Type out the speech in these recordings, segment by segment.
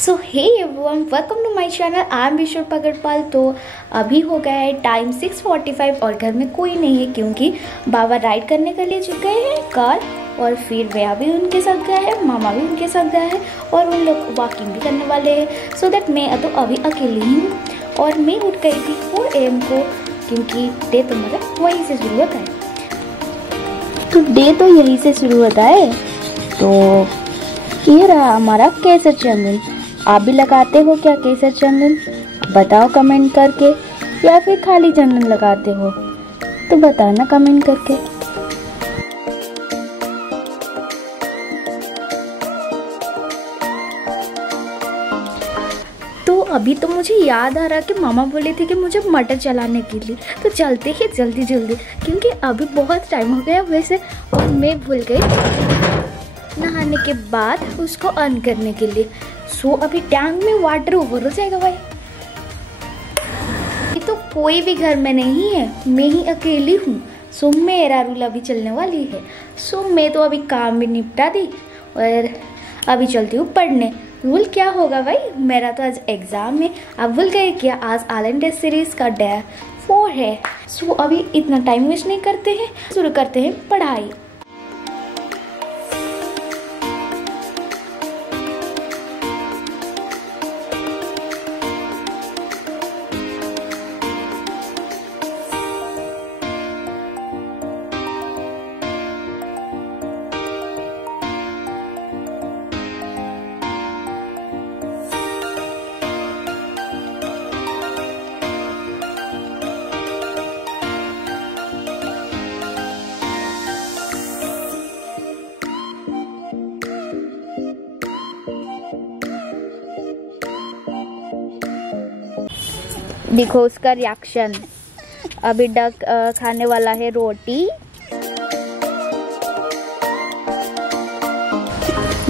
So hey everyone, welcome to my channel. I am Vishwa Pagadpal. तो अभी हो गया है टाइम 6:45 और घर में कोई नहीं है क्योंकि बाबा राइड करने के लिए गए हैं कार, और फिर भैया भी उनके साथ गया है, मामा भी उनके साथ गया है और उन लोग वॉकिंग भी करने वाले हैं। सो दैट मैं तो अभी अकेली ही हूँ और मैं उठ गई थी 4 AM को, क्योंकि डे तो मतलब वहीं से शुरू होता है। तो डे तो यहीं से शुरू होता है। तो ये रहा हमारा केसर चंदन। आप भी लगाते हो क्या केसर चंदन? बताओ कमेंट करके, या फिर खाली चंदन लगाते हो तो बताना कमेंट करके। तो अभी तो मुझे याद आ रहा कि मामा बोले थे कि मुझे मटर चलाने के लिए, तो चलते ही जल्दी जल्दी, क्योंकि अभी बहुत टाइम हो गया वैसे, और मैं भूल गई नहाने के बाद उसको ऑन करने के लिए। सो अभी टैंक में वाटर ओवर हो जाएगा भाई। ये तो कोई भी घर में नहीं है, मैं ही अकेली हूँ। सो मेरा रूल अभी चलने वाली है। सो मैं तो अभी काम भी निपटा दी और अभी चलती हूँ पढ़ने। रूल क्या होगा भाई, मेरा तो आज एग्जाम है। आप भूल गए क्या? आज आलन टेस्ट सीरीज का डे 4 है। सो अभी इतना टाइम वेस्ट नहीं करते हैं, शुरू करते हैं पढ़ाई। देखो उसका रिएक्शन। अभी डक खाने वाला है रोटी।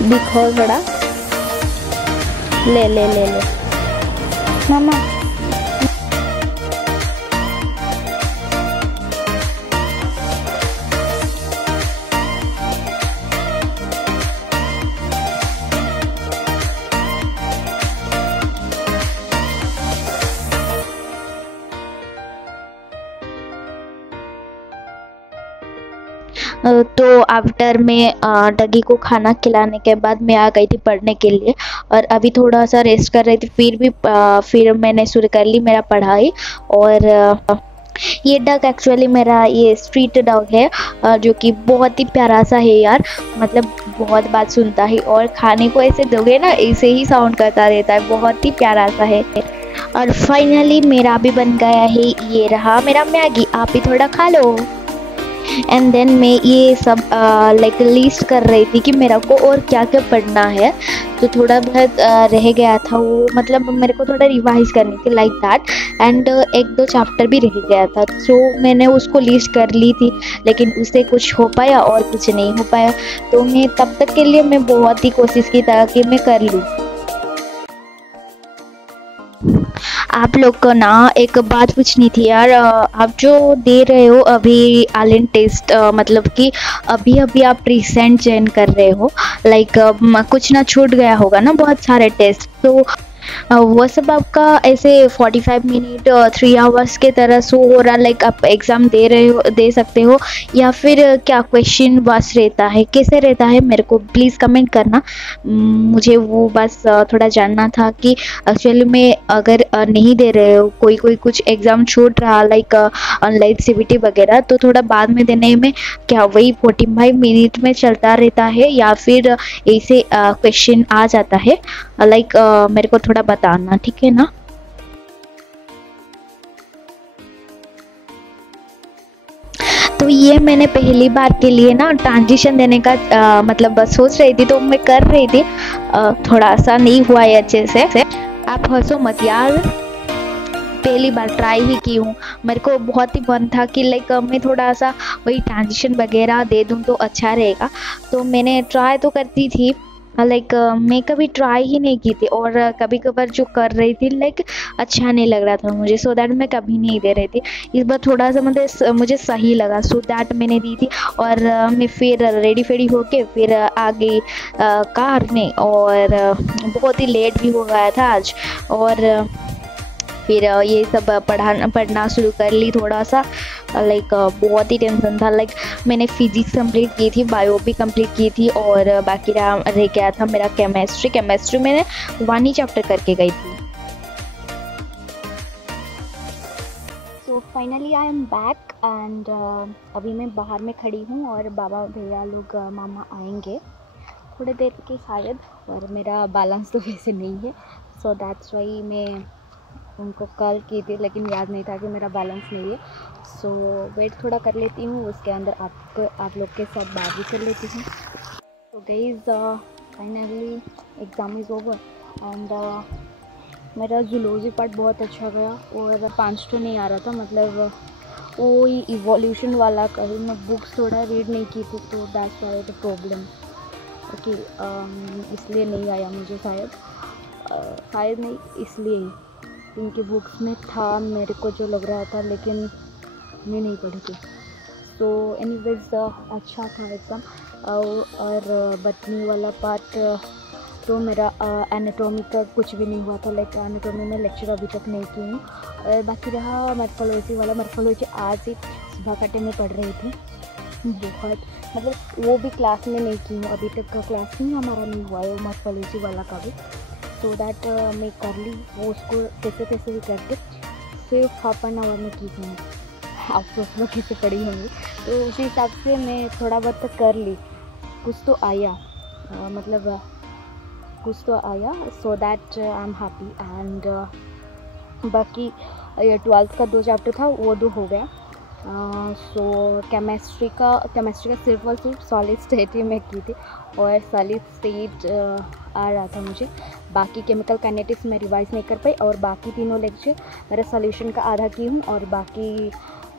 दिखो थोड़ा, ले ले ले ले मामा। तो आफ्टर में डगी को खाना खिलाने के बाद मैं आ गई थी पढ़ने के लिए, और अभी थोड़ा सा रेस्ट कर रही थी। फिर मैंने शुरू कर ली मेरा पढ़ाई। और ये डग एक्चुअली मेरा ये स्ट्रीट डॉग है, जो कि बहुत ही प्यारा सा है यार। मतलब बहुत बात सुनता है और खाने को ऐसे दोगे ना ऐसे ही साउंड करता रहता है, बहुत ही प्यारा सा है। और फाइनली मेरा भी बन गया है, ये रहा मेरा मैगी। आप भी थोड़ा खा लो। एंड देन मैं ये सब लाइक लिस्ट कर रही थी कि मेरा को और क्या क्या पढ़ना है। तो थोड़ा बहुत रह गया था वो, मतलब मेरे को थोड़ा रिवाइज करनी थी लाइक दैट। एंड 1-2 चैप्टर भी रह गया था, सो मैंने उसको लिस्ट कर ली थी, लेकिन उससे कुछ हो पाया और कुछ नहीं हो पाया। तो मैं तब तक के लिए मैं बहुत ही कोशिश की था कि मैं कर लूँ। आप लोग को ना एक बात पूछनी थी यार। आप जो दे रहे हो अभी आलन टेस्ट, मतलब कि अभी अभी आप रिसेंट ज्वाइन कर रहे हो, लाइक कुछ ना छूट गया होगा ना बहुत सारे टेस्ट। तो वो सब आपका ऐसे 45 मिनट 3 आवर्स के तरह शो हो रहा, लाइक आप एग्ज़ाम दे रहे हो, दे सकते हो, या फिर क्या क्वेश्चन बस रहता है, कैसे रहता है? मेरे को प्लीज़ कमेंट करना। मुझे वो बस थोड़ा जानना था कि एक्चुअली में अगर नहीं दे रहे हो, कोई कुछ एग्ज़ाम छूट रहा लाइक ऑनलाइन CBT वगैरह, तो थोड़ा बाद में देने में क्या वही 45 मिनट में चलता रहता है, या फिर ऐसे क्वेश्चन आ जाता है? लाइक मेरे को थोड़ा बताना, ठीक है ना? तो ये मैंने पहली बार के लिए ना ट्रांजिशन देने का मतलब बस सोच रही थी, तो मैं कर रही थी। थोड़ा सा नहीं हुआ है अच्छे से। आप हंसो मत यार, पहली बार ट्राई ही की हूँ। मेरे को बहुत ही मन था कि लाइक मैं थोड़ा सा वही ट्रांजिशन वगैरह दे दूँ तो अच्छा रहेगा। तो मैंने ट्राई तो करती थी, लाइक मैं कभी ट्राई ही नहीं की थी, और कभी कभार जो कर रही थी लाइक अच्छा नहीं लग रहा था मुझे, सो दैट मैं कभी नहीं दे रही थी। इस बार थोड़ा सा मतलब मुझे सही लगा, सो दैट मैंने दी थी। और मैं फिर रेडी फेडी होके फिर आ गई कार में, और बहुत ही लेट भी हो गया था आज। और फिर ये सब पढ़ना शुरू कर ली थोड़ा सा। लाइक बहुत ही टेंशन था। लाइक मैंने फिजिक्स कंप्लीट की थी, बायो भी कंप्लीट की थी, और बाकी रह गया था मेरा केमिस्ट्री मैंने 1 ही चैप्टर करके गई थी। So finally I am back and अभी मैं बाहर में खड़ी हूँ, और बाबा भैया लोग मामा आएंगे थोड़ी देर के शायद। और मेरा बैलेंस तो वैसे नहीं है, सो दैट्स वाई मैं उनको कॉल की थी, लेकिन याद नहीं था कि मेरा बैलेंस नहीं है। सो वेट थोड़ा कर लेती हूँ, उसके अंदर आप लोग के साथ बात भी कर लेती हूँ। तो guys finally exam is over and मेरा जूलॉजी पार्ट बहुत अच्छा गया, और 5 तो नहीं आ रहा था, मतलब वो इवोल्यूशन वाला कभी मैं बुक्स थोड़ा रीड नहीं की थी, तो that's why the problem. Okay, इसलिए नहीं आया मुझे, शायद नहीं, इसलिए इनकी बुक्स में था मेरे को जो लग रहा था, लेकिन मैं नहीं पढ़ी थी। सो एनीवेज अच्छा था एग्ज़ाम। और बटनी वाला पार्ट तो मेरा एनाटॉमी का कुछ भी नहीं हुआ था, लाइक एनाटॉमी में लेक्चर अभी तक नहीं की हूँ। और बाकी रहा मॉर्फोलॉजी वाला, मॉर्फोलॉजी आज ही सुबह का टाइम में पढ़ रही थी बहुत, मतलब वो भी क्लास में नहीं की हूँ, अभी तक का क्लास नहीं हमारा नहीं हुआ है मॉर्फोलॉजी वाला का भी। सो दैट मैं कर ली वो, उसको कैसे भी करके सिर्फ हाफ एन आवर में की थी मैं। आप सोच लो कैसे पढ़ी होंगी, तो उसी हिसाब से मैं थोड़ा बहुत तक कर ली, कुछ तो आया, मतलब कुछ तो आया। So that I am happy and बाकी ये 12th का 2 चैप्टर था, वो 2 हो गया। सो केमिस्ट्री का सिर्फ और सिर्फ सॉलिड स्टेट ही मैं की थी, और सॉलिड स्टेट आ रहा था मुझे। बाकी केमिकल काइनेटिक्स में रिवाइज नहीं कर पाई, और बाकी तीनों लेक्चर मेरा सॉल्यूशन का आधा की हूँ, और बाकी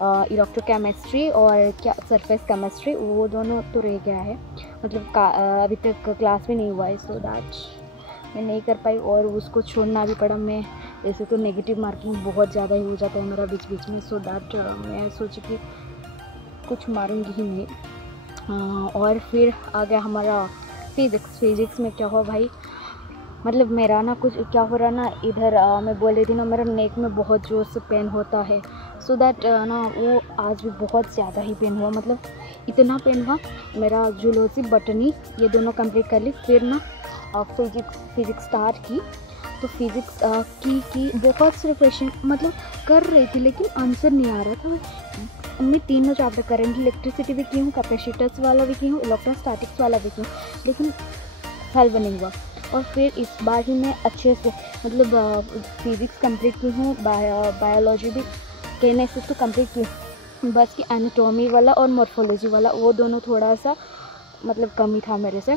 इलेक्ट्रोकेमिस्ट्री और क्या सरफेस केमिस्ट्री वो दोनों तो रह गया है, मतलब अभी तक क्लास भी नहीं हुआ है, सो दैट मैं नहीं कर पाई, और उसको छोड़ना भी पड़ा। मैं ऐसे तो नेगेटिव मार्किंग बहुत ज़्यादा ही हो जाता है मेरा बीच बीच में, सो दैट मैं सोची कि कुछ मारूंगी ही नहीं। और फिर आ गया हमारा फिज़िक्स में क्या हुआ भाई, मतलब मेरा ना कुछ क्या हो रहा ना इधर, मैं बोल रही थी ना मेरा नेक में बहुत जोर से पेन होता है, सो दैट ना वो आज भी बहुत ज़्यादा ही पेन हुआ, मतलब इतना पेन हुआ। मेरा जूलॉजी बटनी ये दोनों कंप्लीट कर ली, फिर ना फिज़िक्स स्टार्ट की, तो फिज़िक्स की बहुत सारे क्वेश्चन मतलब कर रही थी, लेकिन आंसर नहीं आ रहा था। मैं तीनों चैप्टर करंट इलेक्ट्रिसिटी भी की हूँ, कैपेसिटर्स वाला भी की हूँ, इलेक्ट्रोस्टैटिक्स वाला भी की हूँ, लेकिन सॉल्व नहीं हुआ। और फिर इस बार ही मैं अच्छे से मतलब फिज़िक्स कंप्लीट की हूँ, बायोलॉजी भी कहने से तो कंप्लीट की हूँ, बस कि एनाटॉमी वाला और मॉर्फोलॉजी वाला वो दोनों थोड़ा सा मतलब कम ही था मेरे से,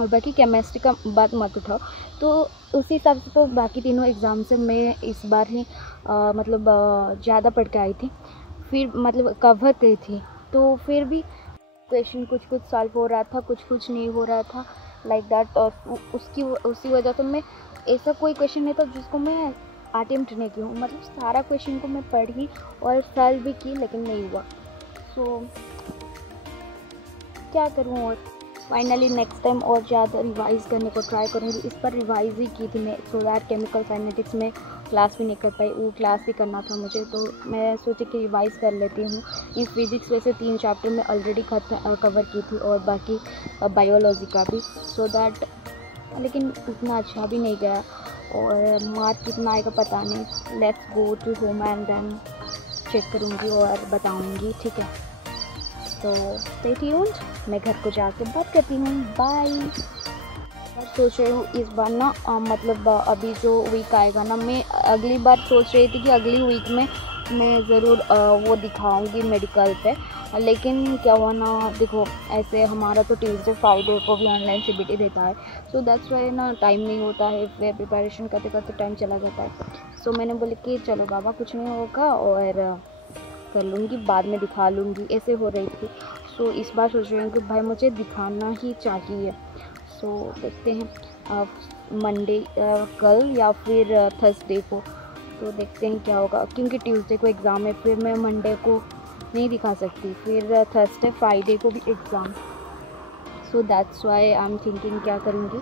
और बाकी केमिस्ट्री का बात मत उठाओ। तो उसी हिसाब से तो बाकी तीनों एग्ज़ाम से मैं इस बार ही मतलब ज़्यादा पढ़ के आई थी, फिर मतलब कवर की थी, तो फिर भी क्वेश्चन कुछ सॉल्व हो रहा था, कुछ नहीं हो रहा था, लाइक दैट। और उसी वजह से मैं ऐसा कोई क्वेश्चन नहीं था जिसको मैं अटेम्प्ट नहीं की हूँ, मतलब सारा क्वेश्चन को मैं पढ़ी और सॉल्व भी की, लेकिन नहीं हुआ। सो क्या करूँ, और फाइनली नेक्स्ट टाइम और ज़्यादा रिवाइज़ करने को ट्राई करूँगी। इस पर रिवाइज़ ही की थी मैं, सो दैट केमिकल काइनेटिक्स में क्लास भी नहीं कर पाई, वो क्लास भी करना था मुझे, तो मैं सोची कि रिवाइज़ कर लेती हूँ। ये फिज़िक्स वैसे 3 चैप्टर में ऑलरेडी कवर की थी, और बाकी बायोलॉजी का भी, सो दैट, लेकिन इतना अच्छा भी नहीं गया, और मार्क कितना आएगा पता नहीं। Let's go to home and then check करूँगी और बताऊँगी, ठीक है। तो स्टे ट्यून्ड, मैं घर को जाके बात करती हूँ, बाय। मैं सोच रही हूँ इस बार ना मतलब अभी जो वीक आएगा ना, मैं अगली बार सोच रही थी कि अगली वीक में मैं ज़रूर वो दिखाऊंगी मेडिकल पे, लेकिन क्या हुआ ना, देखो ऐसे हमारा तो ट्यूसडे फ्राइडे को भी ऑनलाइन CBT देता है, सो दैट्स वाई ना टाइम नहीं होता है, फिर प्रिपरेशन करते करते टाइम चला जाता है। सो मैंने बोली कि चलो बाबा कुछ नहीं होगा, और कर लूँगी, बाद में दिखा लूँगी, ऐसे हो रही थी। सो इस बार सोच रही हूँ कि भाई मुझे दिखाना ही चाहिए, सो देखते हैं मंडे कल या फिर थर्सडे को, तो देखते हैं क्या होगा, क्योंकि ट्यूसडे को एग्ज़ाम है, फिर मैं मंडे को नहीं दिखा सकती, फिर थर्सडे फ्राइडे को भी exam. So that's why I am thinking क्या करूँगी।